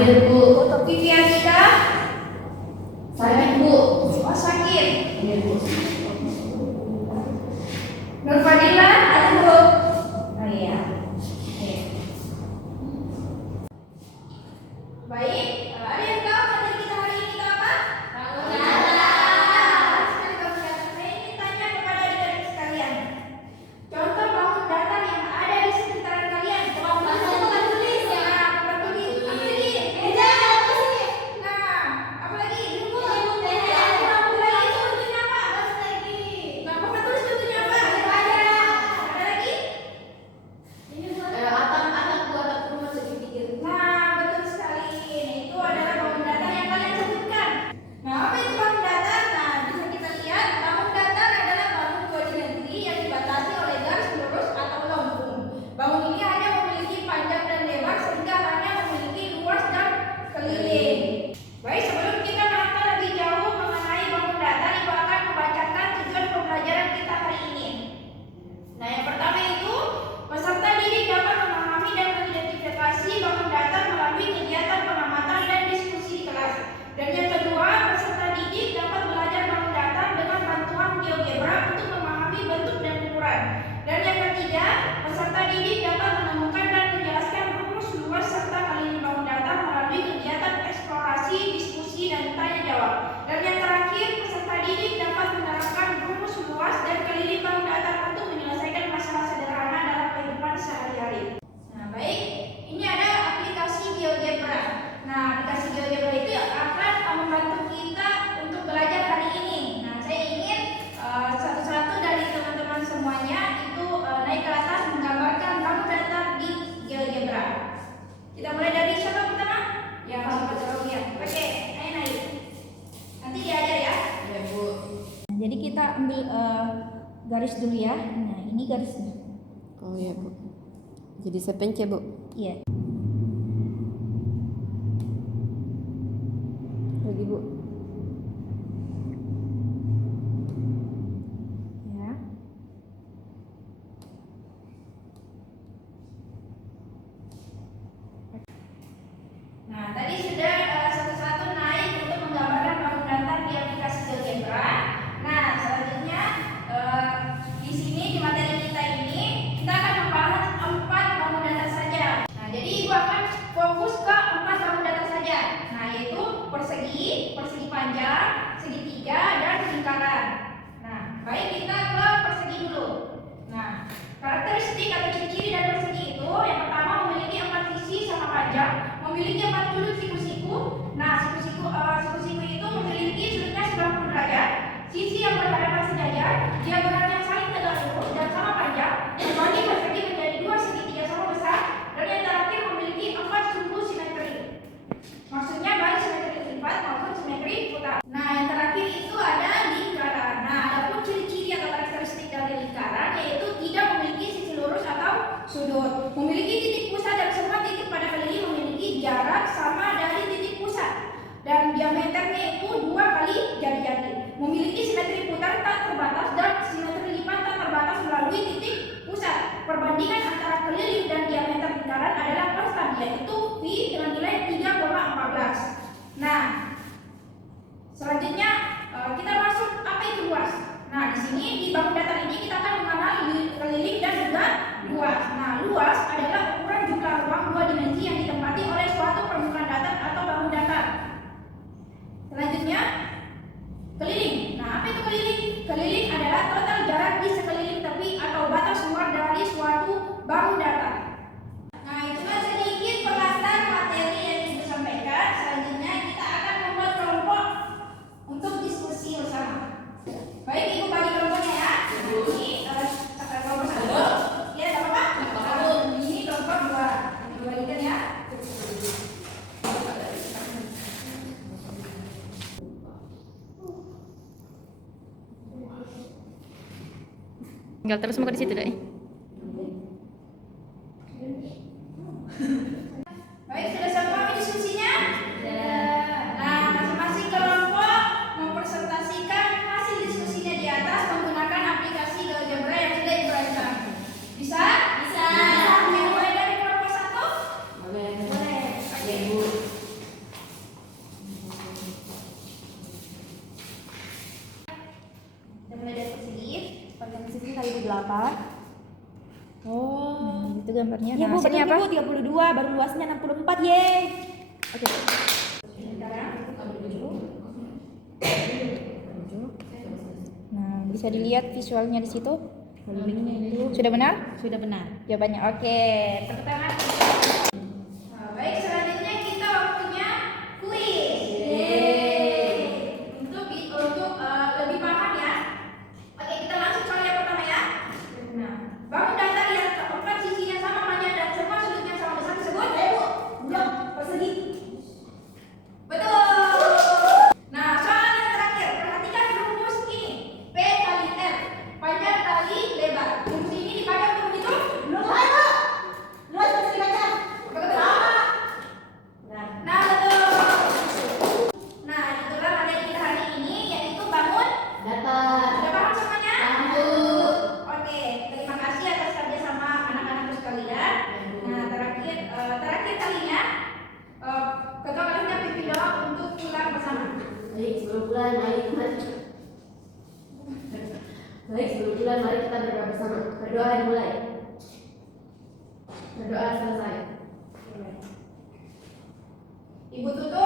hadir Bu. Vivianita Sakit Bu. oh sakit. Hadir Bu. Nur Fadila ada Bu. Oh iya. Oke. Baik, ada yang tahu materi kita hari ini itu apa? Bangun datar. Sekali bangun datar. Saya ingin tanya kepada adik-adik sekalian. Contoh bangun datar yang ada di sekitaran kalian. Papan tulis ya. Papan tulis. Apa lagi? Meja. Nah, apa lagi? Buku. Apa lagi? Itu bentuknya apa? Nah, papan tulis bentuknya apa? Ada lagi? Atap Bu, atap rumah sedikit. Nah, betul sekali. Itu adalah bangun datar yang kalian sebutkan. Nah, apa itu bangun datar? Nah, bisa kita lihat bangun datar adalah bangun dua dimensi yang dibatasi oleh garis lurus atau lengkung. Bangun ini hanya memiliki panjang dan lebar sehingga hanya memiliki luas dan keliling. Baik, sebelum kita melangkah lebih jauh mengenai bangun datar, Ibu akan membacakan tujuan pembelajaran kita hari ini. Nah, yang pertama itu peserta didik dapat memahami dan mengidentifikasi bangun datar melalui kegiatan pengamatan dan diskusi di kelas. Dan yang kedua, peserta didik dapat belajar bangun datar dengan bantuan GeoGebra untuk memahami bentuk dan ukuran. Dan yang ketiga, peserta didik dapat menemukan dan menjelaskan rumus luas serta keliling bangun datar melalui kegiatan eksplorasi, diskusi, dan tanya jawab. Dan yang terakhir, peserta didik dapat menerapkan rumus luas dan keliling bangun datar untuk menyelesaikan masalah sederhana dalam kehidupan sehari-hari. Nah, baik, ini ada aplikasi GeoGebra. Nah, aplikasi GeoGebra itu akan membantu kita untuk belajar hari ini. Nah, saya ingin satu-satu dari teman-teman semuanya itu naik ke atas menggambarkan bangun datar di GeoGebra. Kita mulai dari siapa pertama? Ya, Pak ya. Oke, ayo naik. Nanti diajar ya. Ya Bu. Jadi kita ambil garis dulu ya. Nah, ini garisnya. Oh ya Bu. Jadi saya pencet Bu. Iya. Lagi Bu. Ya. Nah, tadi sudah satu-satu naik untuk menggambarkan bangun datar di aplikasi GeoGebra. Nah, selanjutnya di sini di materi kita ini kita akan membahas 4 bangun datar saja. Nah, jadi Ibu akan fokus ke 4 bangun datar saja. Nah, yaitu persegi, persegi panjang, segitiga, dan lingkaran. Nah, baik kita ke persegi dulu. Nah, karakteristik atau ciri-ciri dari persegi itu yang pertama memiliki 4 sisi sama panjang, memiliki 4 sudut siku-siku. Nah, siku-siku itu memiliki sudutnya 90 derajat, sisi yang berhadapan sejajar, diagonal yang saling tegak lurus dan sama panjang, membagi persegi menjadi 2 segitiga sama besar, dan yang terakhir memiliki 4 sumbu simetri. Maksudnya baik simetri lipat maupun simetri putar. Nah, yang terakhir itu ada lingkaran. Nah, adapun ciri-ciri atau karakteristik dari lingkaran yaitu tidak memiliki sisi lurus atau sudut, memiliki titik pusat dan semua titik pada keliling memiliki jarak sama dari titik pusat, dan diameternya itu 2 kali jari-jari, memiliki simetri putar tak terbatas dan simetri lipat tak terbatas melalui titik pusat. Perbandingan antara keliling dan diameter lingkaran adalah konstan, yaitu pi dengan nilai 3,14. Nah, selanjutnya kita masuk apa itu luas. Nah, di sini di bangun datar ini kita akan mengenal keliling dan juga luas. Nah, luas adalah ukuran jumlah ruang 2 dimensi yang ditempati oleh suatu permukaan datar atau bangun datar. Selanjutnya, keliling. Nah, apa itu keliling? Keliling adalah total jarak di sekeliling tepi atau batas luar dari suatu bangun datar. Nah, itulah sedikit pengantar materi yang Ibu sampaikan. Selanjutnya kita akan membuat kelompok untuk diskusi bersama. Baik, Ibu bagi kelompoknya ya. Ini kelompok 1. Ya, enggak apa-apa? Ini kelompok 2. Ibu bagikan ya. Tinggal terus muka di situ deh. Baik, sudah semua diskusinya? Nah, masing-masing kelompok mempresentasikan hasil diskusinya di atas menggunakan aplikasi GeoGebra yang sudah dirancang. Bisa? Bisa. Mulai dari kelompok 1? Boleh. Boleh. Oke. Iya Nah, Bu, hasilnya betul apa? Bu, 32, baru luasnya 64, yeay. Oke. Sekarang nah, bisa dilihat visualnya di situ. Sudah benar? Sudah benar. Jawabannya oke. Tepuk tangan. Nah, baik, selanjutnya kita waktunya kuis. Untuk lebih paham ya. Oke, kita langsung soal yang pertama ya. Nah, bangun datar yang keempat sisinya sama panjang dan semua sudutnya sama besar tersebut. Blok persegi. Betul. Nah, soal yang terakhir, perhatikan rumus ini. P kali R, panjang kali lebar. Rumus ini dipakai untuk menghitung Luas persegi baca. betul. Nah, betul. Nah, itulah materi kita hari ini, yaitu bangun Datar. Sudah paham semuanya? Lanjut. Oke, terima kasih atas kerjasama anak-anakku sekalian. Nah, terakhir kalinya ketua kelasnya pimpin doa untuk pulang bersama. Baik, sebelum pulang, mari kita berdoa bersama. Berdoa dimulai. Berdoa selesai. Ibu tutup.